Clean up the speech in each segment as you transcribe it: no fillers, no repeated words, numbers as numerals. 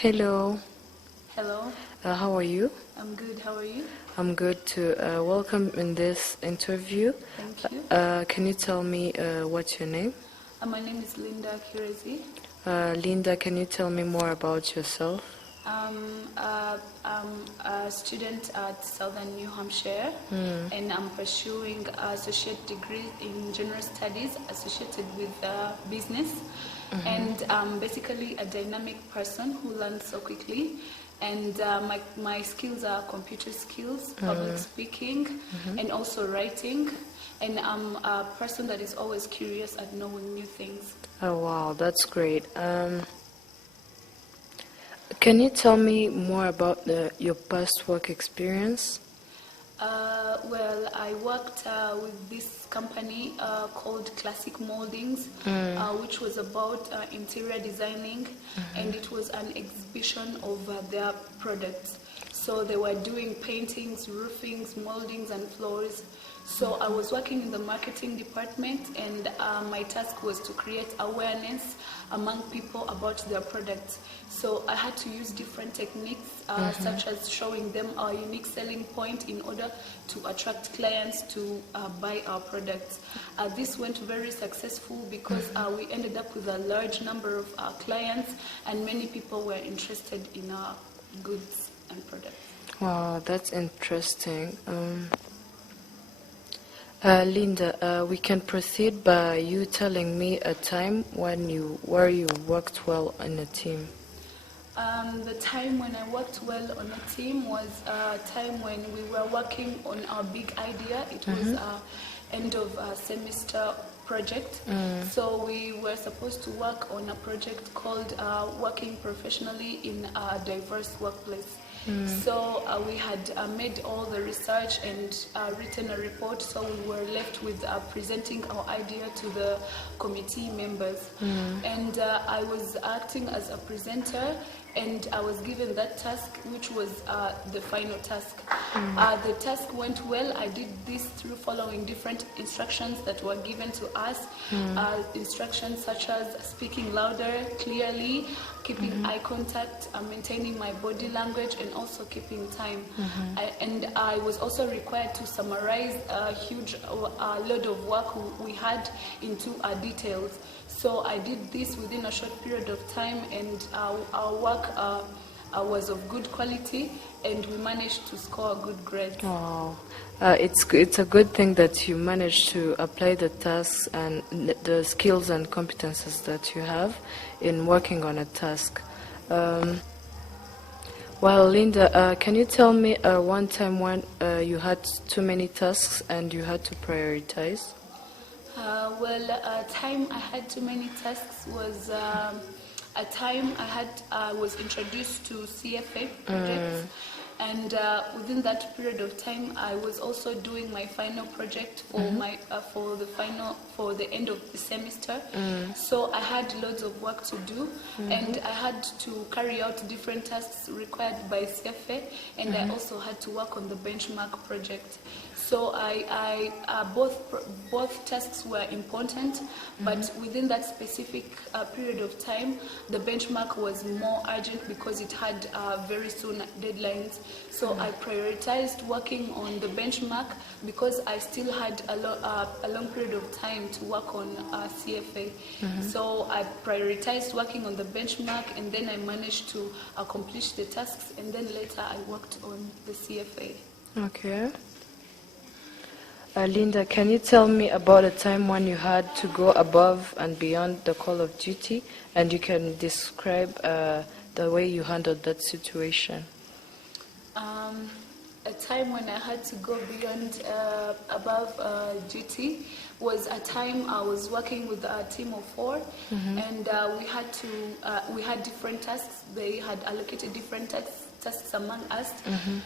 Hello, Hello, how are you? I'm good. How are you? I'm good too. Welcome in this interview. Thank you. Can you tell me what's your name? My name is Linda Kirezi. Linda, can you tell me more about yourself? I'm a student at Southern New Hampshire, and I'm pursuing associate degree in general studies associated with business. And I'm basically a dynamic person who learns so quickly. And my skills are computer skills, public speaking, and also writing. And I'm a person that is always curious at knowing new things. Oh wow, that's great. Can you tell me more about your past work experience? Well, I worked with this company called Classic Moldings, which was about interior designing, and it was an exhibition of their products. So they were doing paintings, roofings, moldings, and floors. So I was working in the marketing department, and my task was to create awareness among people about their products. So I had to use different techniques, such as showing them our unique selling point in order to attract clients to buy our products. This went very successful because we ended up with a large number of clients, and many people were interested in our goods and products. Wow, that's interesting. Linda, we can proceed by you telling me a time where you worked well in a team. The time when I worked well on a team was a time when we were working on our big idea. It was end of semester project. So we were supposed to work on a project called Working Professionally in a Diverse Workplace. So we had made all the research and written a report, so we were left with presenting our idea to the committee members. And I was acting as a presenter, and I was given that task, which was the final task. The task went well. I did this through following different instructions that were given to us. Instructions such as speaking louder, clearly, keeping eye contact, maintaining my body language, and also keeping time. I was also required to summarize a huge load of work we had into details. So I did this within a short period of time, and our work was of good quality, and we managed to score a good grade. Wow. It's a good thing that you managed to apply the tasks and the skills and competences that you have in working on a task. Well, Linda, can you tell me one time when you had too many tasks and you had to prioritize? A time I had too many tasks was a time I was introduced to CFA projects, and within that period of time, I was also doing my final project for my for the end of the semester. So I had loads of work to do, and I had to carry out different tasks required by CFA, and I also had to work on the benchmark project. So both tasks were important, but within that specific period of time, the benchmark was more urgent because it had very soon deadlines. So I prioritized working on the benchmark because I still had a long period of time to work on CFA. So I prioritized working on the benchmark, and then I managed to accomplish the tasks, and then later I worked on the CFA. Okay. Linda, can you tell me about a time when you had to go above and beyond the call of duty, and you can describe the way you handled that situation? A time when I had to go beyond above duty was a time I was working with a team of 4, and we had different tasks. They had allocated different tasks among us,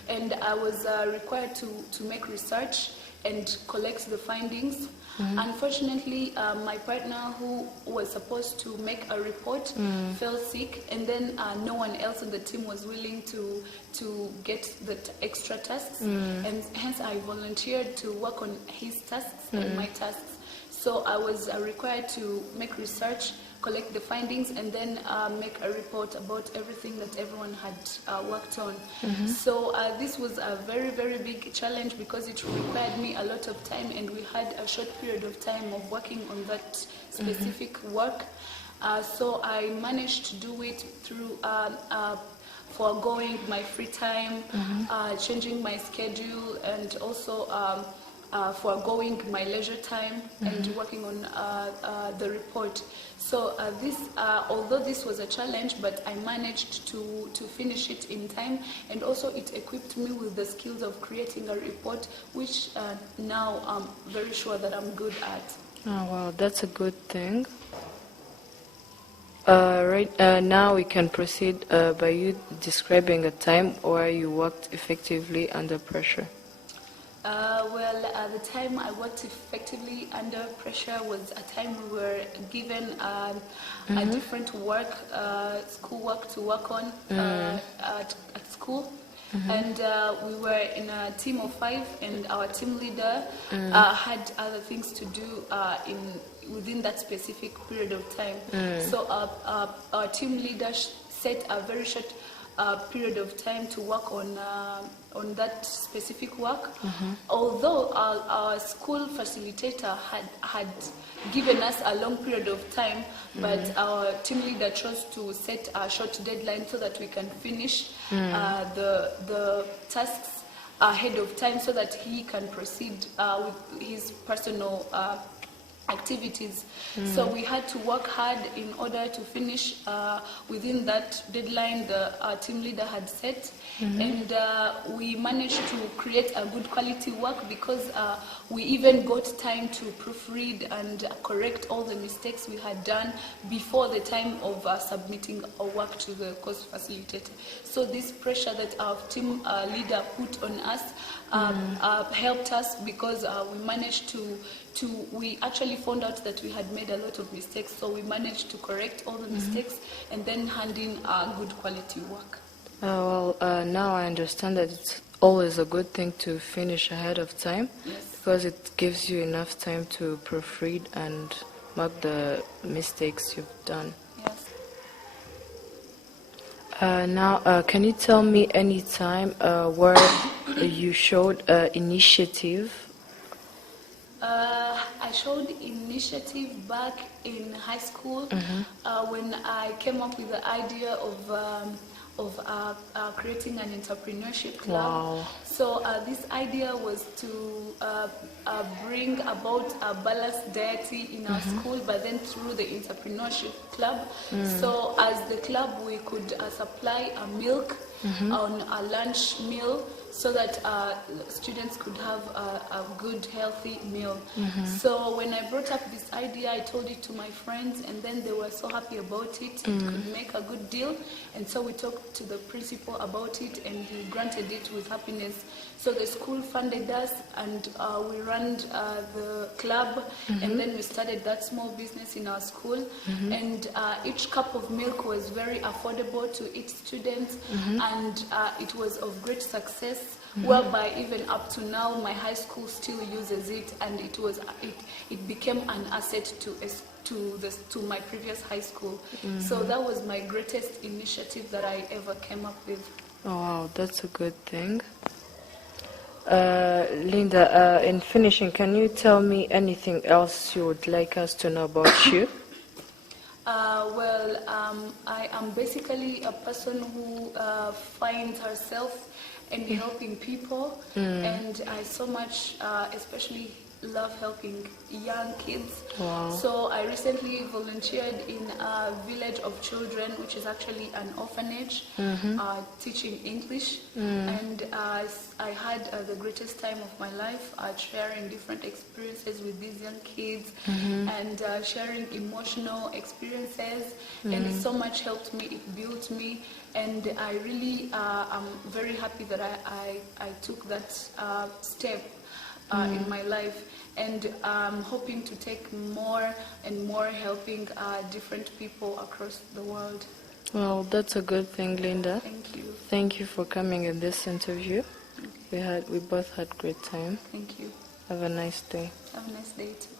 and I was required to make research and collect the findings. Unfortunately, my partner who was supposed to make a report fell sick, and then no one else on the team was willing to get the extra tasks, and hence I volunteered to work on his tasks and my tasks. So I was required to make research, collect the findings, and then make a report about everything that everyone had worked on. So this was a very, very big challenge because it required me a lot of time, and we had a short period of time of working on that specific work. So I managed to do it through foregoing my free time, changing my schedule, and also foregoing my leisure time and working on the report. So although this was a challenge, but I managed to finish it in time, and also it equipped me with the skills of creating a report, which now I'm very sure that I'm good at. Oh, wow, that's a good thing. Now we can proceed by you describing a time where you worked effectively under pressure. The time I worked effectively under pressure was a time we were given a different school work to work on at school. And we were in a team of 5, and our team leader had other things to do within that specific period of time. So our team leader set a very short period of time to work on that specific work. Although our school facilitator had given us a long period of time, but our team leader chose to set a short deadline so that we can finish the tasks ahead of time, so that he can proceed with his personal activities. So we had to work hard in order to finish within that deadline our team leader had set. And we managed to create a good quality work because we even got time to proofread and correct all the mistakes we had done before the time of submitting our work to the course facilitator. So this pressure that our team leader put on us helped us because we managed we actually found out that we had made a lot of mistakes, so we managed to correct all the mistakes and then hand in good quality work. Now I understand that it's always a good thing to finish ahead of time. Yes. Because it gives you enough time to proofread and mark the mistakes you've done. Yes. Now, can you tell me any time where you showed initiative? I showed initiative back in high school when I came up with the idea of creating an entrepreneurship club. Wow. So this idea was to bring about a balanced diet in our school, but then through the entrepreneurship club. So as the club, we could supply milk on a lunch meal, so that students could have a good, healthy meal. So when I brought up this idea, I told it to my friends, and then they were so happy about it. It could make a good deal. And so we talked to the principal about it, and he granted it with happiness. So the school funded us, and we ran the club, and then we started that small business in our school. And each cup of milk was very affordable to each student, and it was of great success. Whereby even up to now, my high school still uses it, and it became an asset to my previous high school. So that was my greatest initiative that I ever came up with. Oh, wow, that's a good thing. Linda, in finishing, can you tell me anything else you would like us to know about you? I am basically a person who finds herself in helping people, and I so much, especially love helping young kids. Wow. So I recently volunteered in a village of children, which is actually an orphanage, teaching English. And I had the greatest time of my life, sharing different experiences with these young kids, and sharing emotional experiences. And it so much helped me, it built me. And I really am very happy that I took that step in my life, and I'm hoping to take more and more, helping different people across the world. Well, that's a good thing, Linda. Thank you. Thank you for coming in this interview. We both had great time. Thank you. Have a nice day. Have a nice day too.